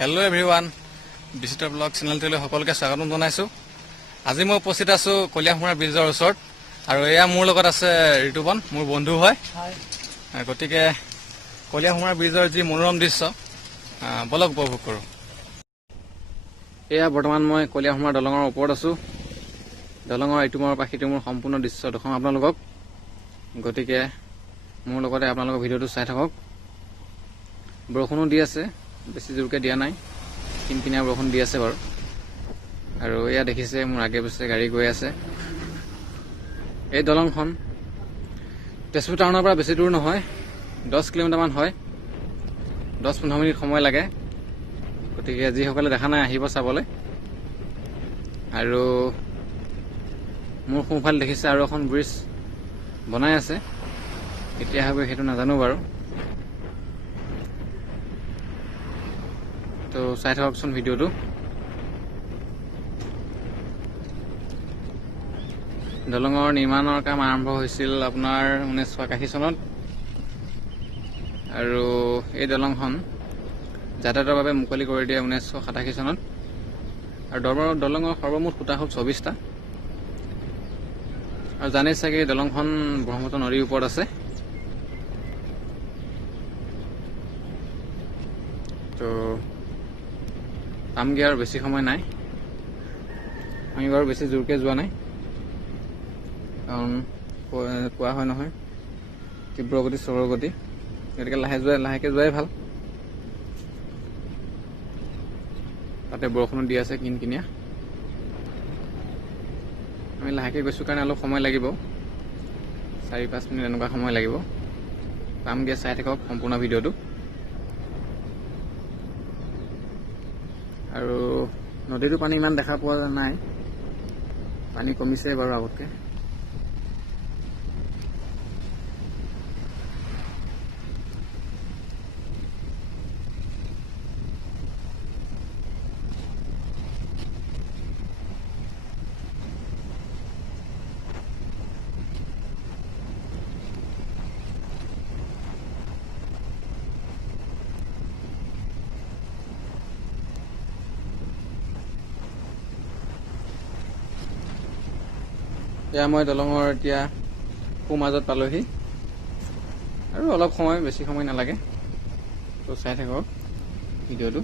Hello' everyone, বিচিত্ৰ blog চেনেলটোলৈ সকলোকে স্বাগতম জনাইছোঁ। আজি মই উপস্থিত আছোঁ কলীয়াভোমোৰা ব্ৰিজৰ ওচৰত, আৰু এয়া মোৰ লগত আছে ঋতুপন, মোৰ বন্ধু হয়। গতিকে কলীয়াভোমোৰা ব্ৰিজৰ যি মনোৰম দৃশ্য, বলক উপভোগ কৰোঁ। এয়া বৰ্তমান মই কলীয়াভোমোৰা দলঙৰ ওপৰত আছোঁ। দলঙৰ ইটো মূৰৰ পৰা সিটো মূৰ সম্পূৰ্ণ দৃশ্য দেখুৱাম আপোনালোকক। গতিকে মোৰ লগতে আপোনালোকৰ ভিডিঅ'টো চাই থাকক। বৰষুণো দি আছে, বেছি জোৰকৈ দিয়া নাই, কিনকিনীয়া বৰষুণ দি আছে বাৰু। আৰু এয়া দেখিছে মোৰ আগে পিছে গাড়ী গৈ আছে। এই দলংখন তেজপুৰ টাউনৰ পৰা বেছি দূৰ নহয়, 10 কিলোমিটাৰমান হয়। 10-15 মিনিট সময় লাগে। গতিকে যিসকলে দেখা নাই আহিব চাবলৈ। আৰু মোৰ সোঁফালে দেখিছে আৰু এখন ব্ৰিজ বনাই আছে, কেতিয়া হ'ব সেইটো নাজানো বাৰু। তো চাই থাককচোন ভিডিঅ'টো। দলঙৰ নিৰ্মাণৰ কাম আৰম্ভ হৈছিল আপোনাৰ 1981 চনত, আৰু এই দলংখন যাতায়াতৰ বাবে মুকলি কৰি দিয়ে 1987 চনত। আৰু দলঙৰ সৰ্বমুঠ খুঁটা হ'ল 24টা। আৰু জানেই চাগে দলংখন ব্ৰহ্মপুত্ৰ নদীৰ ওপৰত আছে। তো পামগৈ আৰু বেছি সময় নাই। আমি বাৰু বেছি জোৰকৈ যোৱা নাই, কাৰণ কোৱা হয় নহয় তীব্ৰ গতি চৰৰ গতি, গতিকে লাহেকৈ যোৱাই ভাল। তাতে বৰষুণো দি আছে কিনকিনীয়া। আমি লাহেকৈ গৈছোঁ কাৰণে অলপ সময় লাগিব, 4-5 মিনিট এনেকুৱা সময় লাগিব। পামগৈ, চাই থাকক সম্পূৰ্ণ ভিডিঅ'টো। আৰু নদীটো পানী ইমান দেখা পোৱা নাই, পানী কমিছে বাৰু আগতকৈ। এয়া মই দলঙৰ এতিয়া সোঁমাজত পালোহি, আৰু অলপ সময়, বেছি সময় নালাগে। তো চাই থাকক ভিডিঅ'টো।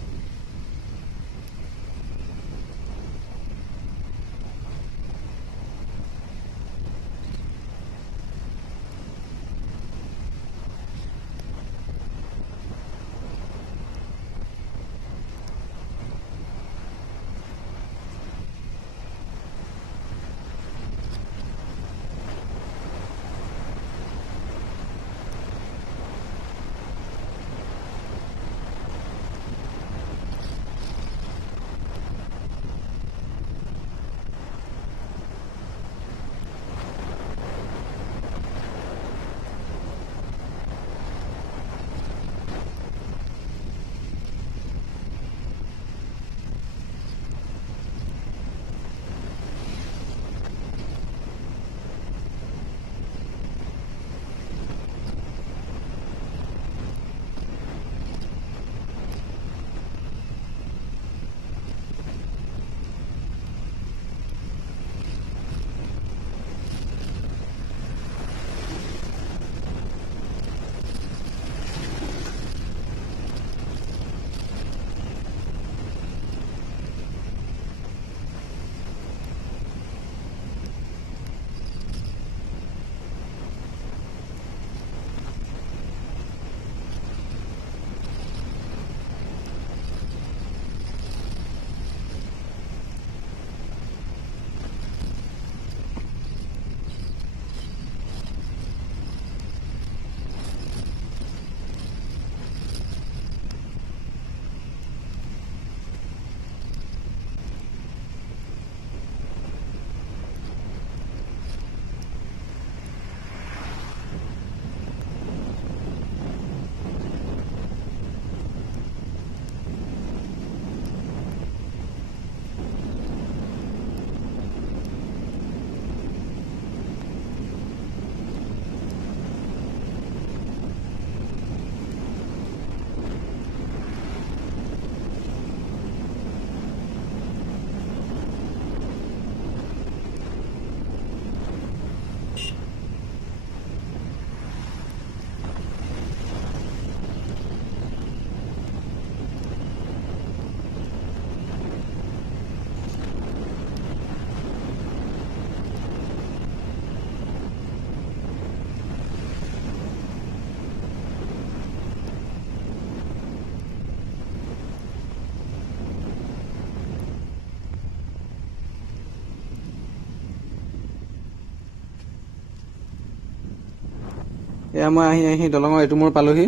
এয়া মই আহি দলঙৰ এইটো মোৰ পালোহি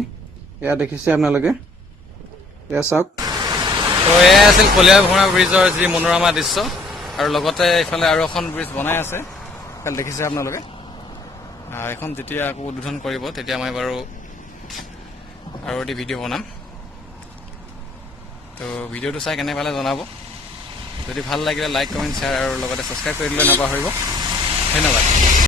এয়া দেখিছে আপোনালোকে এয়া চাওক তো এয়া আছিল কলীয়া ভোমোৰা ব্ৰিজৰ যি মনোৰমা দৃশ্য আৰু লগতে এইফালে আৰু এখন ব্ৰিজ বনাই আছে এইফালে দেখিছে আপোনালোকে এখন যেতিয়া আকৌ উদ্বোধন কৰিব তেতিয়া মই বাৰু আৰু এটি ভিডিঅ' বনাম তো ভিডিঅ'টো চাই কেনে পালে জনাব যদি ভাল লাগিলে লাইক কমেণ্ট শ্বেয়াৰ আৰু লগতে ছাবস্ক্ৰাইব কৰি দিলে নাপাহৰিব ধন্যবাদ